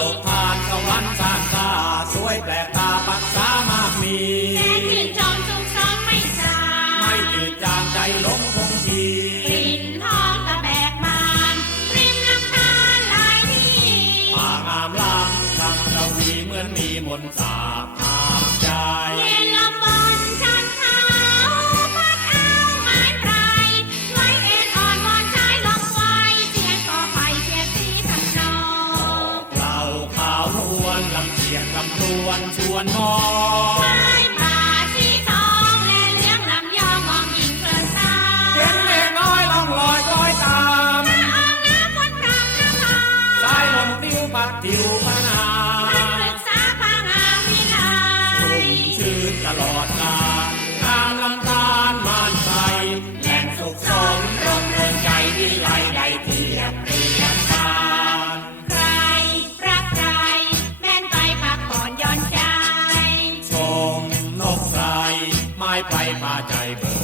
ตกผ่านสวรรค์สร้างตาสวยแปลกตาปักษามากมีแค่คืนจอมจงซ้อมไม่ซาไม่จืดจางใจลงคงทีกลิ่นหอมตะแบกมานริมลำธารหลทีป่างามลำคำระวีเหมือนมีมนต์สา วนชวนมอง ไปป่าใจเบิก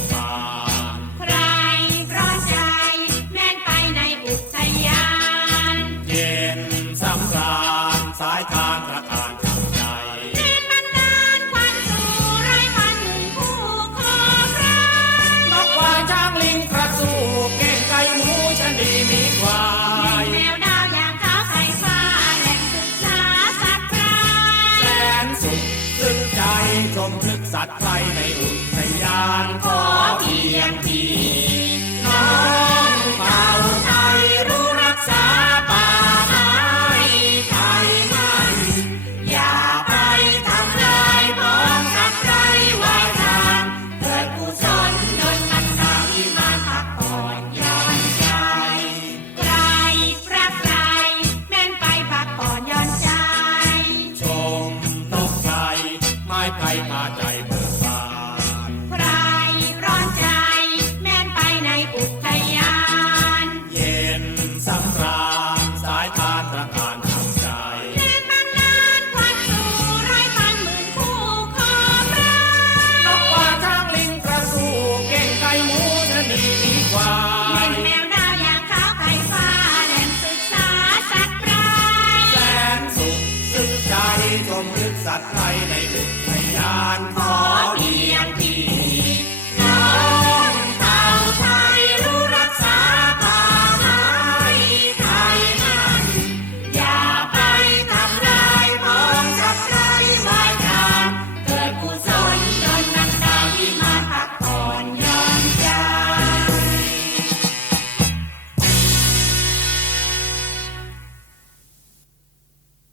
สัตว์ไทยในอุทยานขอเพียงพี่ายไปพาใจเบิกานใครร้อนใจ แม่นไปในอุทยาน เย็นสำราญสายทานปการทำใจแน่นมันนานควันสู่ร้อยพัหมื่นผู้ขอพระนกกว่าช้างลิงกระสูเก่งไก่หมูชะนีดีกว่าเล่นแมวดาวอย่างขาวไก่ฟ้าแหลมศึกษาสัตว์ร้แสนสุขซึ้ใจชมลึสัตว์ไทยใน